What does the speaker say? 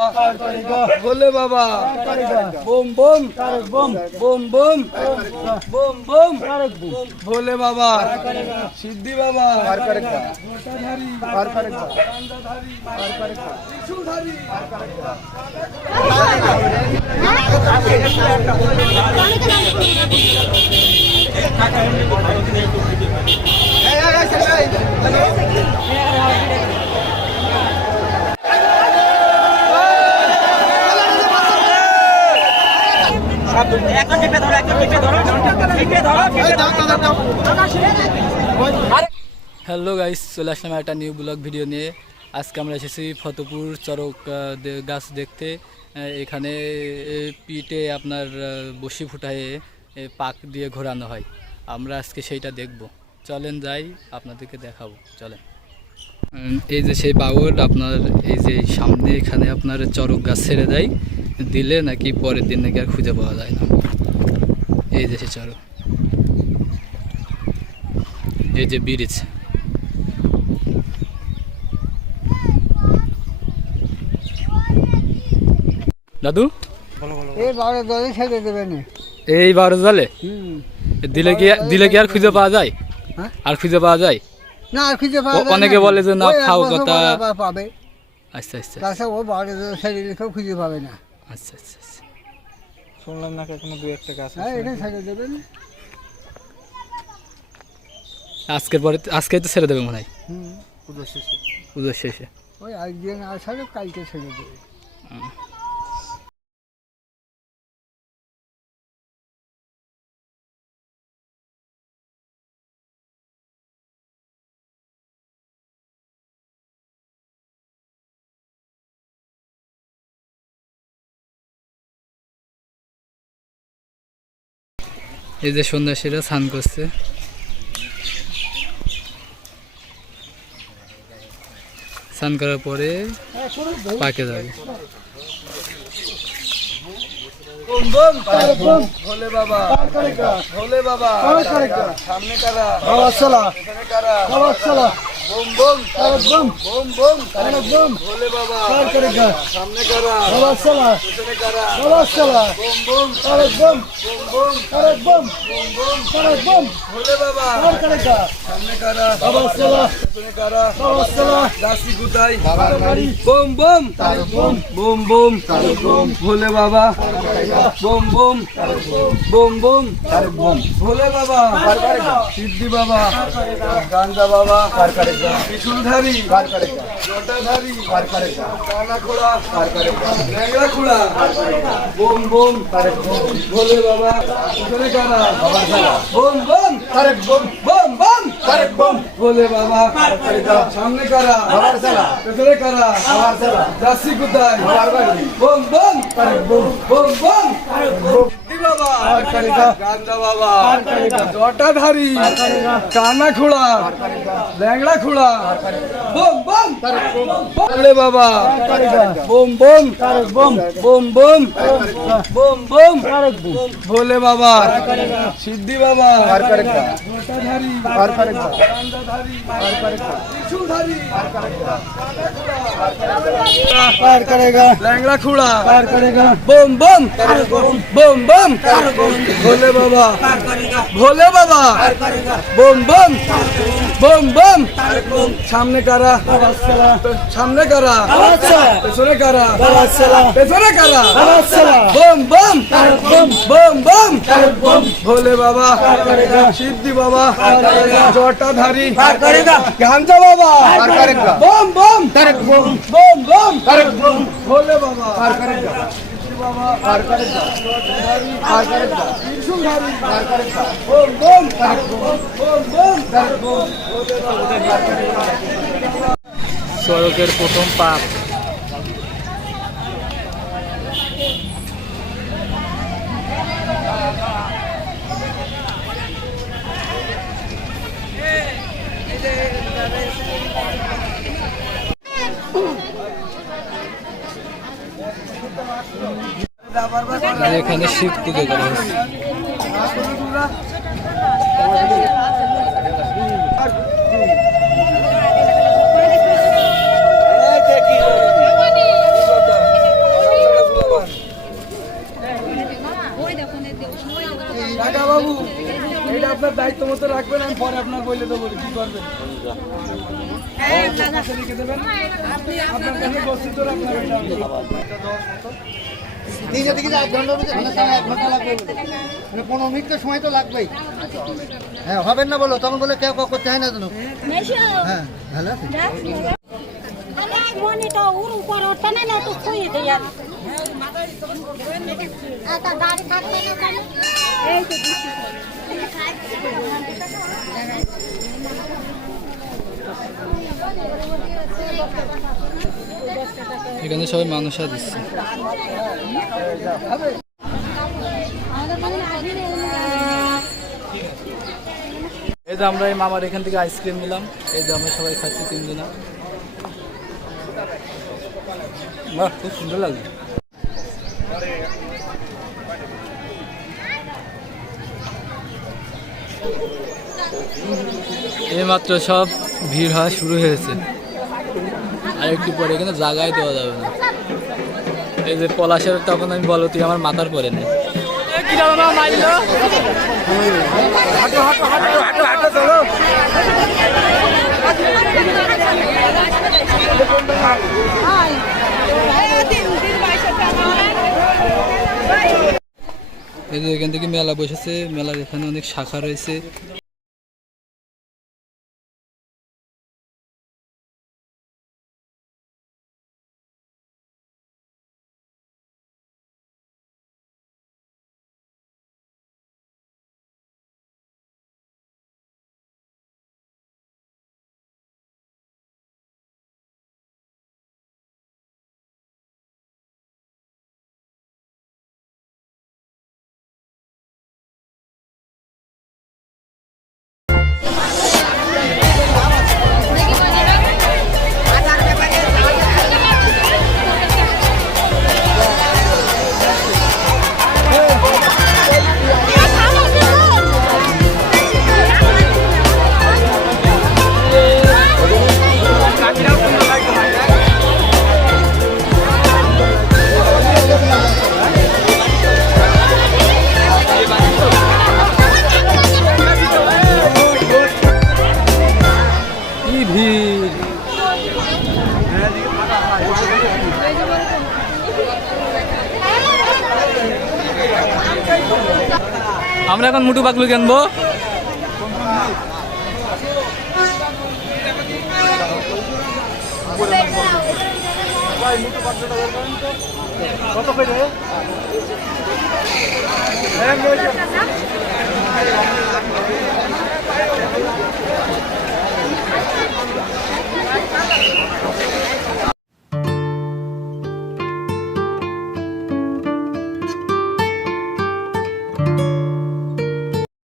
भोले बाबा बोम बोम बोम बोम बोम बोम बोम भोले बाबा सिद्धि बाबा hello guys, চলে আসলাম একটা new blog video নিয়ে। আজকে আমরা এসেছি ফতেপুর চরক গাছ দেখতে। এখানে পিঠে আপনার বসি ফুটায়ে পাক দিয়ে ঘোরানো হয়। আমরা আজকে সেইটা দেখব। চলেন যাই, আপনাদেরকে দেখাবো। চলেন। এই যে সেই বাউল, আপনার এই যে সামনে এখানে আপনার চরক গাছ ছেড়ে দেয়, দিলে নাকি পরের দিন নাকি আর খুঁজে পাওয়া যায় না। এই যে সে চরক, এই যে ব্রিজ। দাদু এই 12 জলে ছেড়ে দেবেন। এই 12 জলে দিলে কি আর খুঁজে পাওয়া যায়? আর খুঁজে পাওয়া যায় না, আর খুঁজে পাওয়া যায়। অনেকে বলে যে না খাও কথা পাবে। আচ্ছা আচ্ছা, তাছাড়া ও 12 জলে ছেড়ে দিলেও খুঁজে পাবে না। আচ্ছা আচ্ছা, শুনলাম না এখনো 2-1টা গাছ হ্যাঁ, এটা ছেড়ে দেবেন। আজকে তো ছেড়ে দেবে মনে হয়। পুজোর শেষে ওই আজকে না ছাড়ে কালকে ছেড়ে দেবে। এই যে সন্ন্যাসীরা স্নান করছে। স্নান করার পরে পাকে যাবে। बोम बोम बोम भोले बाबा भोले बाबा सामने करा चला चला बोम बोम बोम बोम बोम बोम भोले बाबा सामने करा चला चला बोम बोम बोम बोम बोम बोम भोले बाबा सामने करा चला चला दासी गुताई बोम बोम बोम बोम बोम भोले बाबा बोम बोम बोम बोम भोले बाबा सिद्धि बाबा गांजा बाबा त्रिशूलधारी लोटाधारी काला खोड़ा लैंगड़ा खोड़ा बोम बोम भोले बाबा कितने गाना बोम बोम बोम बोम बोम भोले बाबा सामने करा कितने करा दासी कुताई बोम बोम बोम बोम बाबा गांजा बाबा लोटाधारी काना खोड़ा लैंगड़ा खोड़ा बोम बोम भोले बाबा बोम बोम बोम बोम बोम बोम बोम भोले बाबा सिद्धि बाबा लोटाधारी गांजाधारी त्रिशूलधारी पार करेगा लैंगड़ा खोड़ा पार करेगा बोम बोम बोम बोम भोले बाबा बोम बोम बोम बोम सामने करा पेছনে करा बोम बोम बोम बोम भोले बाबा सिद्धि बाबा लोटाधारी गांजा बाबा बोम बोम बोम बोम भोले बाबा চরকের প্রথম পাক। এখানে শিব পুজো করা হচ্ছে। মতো রাখবেন, আমি পরে আপনার বলে দেবো কি করবেন। কাছে রেখে দেবেন, আপনার কাছে বসছি তো আপনার এটা আমি। তিনটে থেকে 1 ঘন্টার মধ্যে 1 ঘন্টা লাগবে, মানে 15 মিনিট তো সময় তো লাগবেই। হ্যাঁ হবেন না বলো, তখন বলে কেউ করতে হয় না তো। হ্যাঁ ভালো আছে। মনিটা ওর উপর ওঠে না তো খুঁয়ে দেয় আর এটা গাড়ি থাকবে না কেন এই তো এখানে সবাই মানুষা দিচ্ছে। এই যে আমরা এই মামার এখান থেকে আইসক্রিম নিলাম, এই যে আমরা সবাই খাচ্ছি 3 জনা। বাহ, খুব সুন্দর লাগছে। এইমাত্র সব ভিড় হওয়া শুরু হয়েছে, আর একটু পরে এখানে জায়গায় দেওয়া যাবে না। এই যে পলাশের তখন আমি বলো তুই আমার মাথার পরে নেই। এই যে এখান থেকে মেলা বসেছে, মেলার এখানে অনেক শাখা রয়েছে। আমরা এখন মুটু পাগলু কিনবো। কত করে?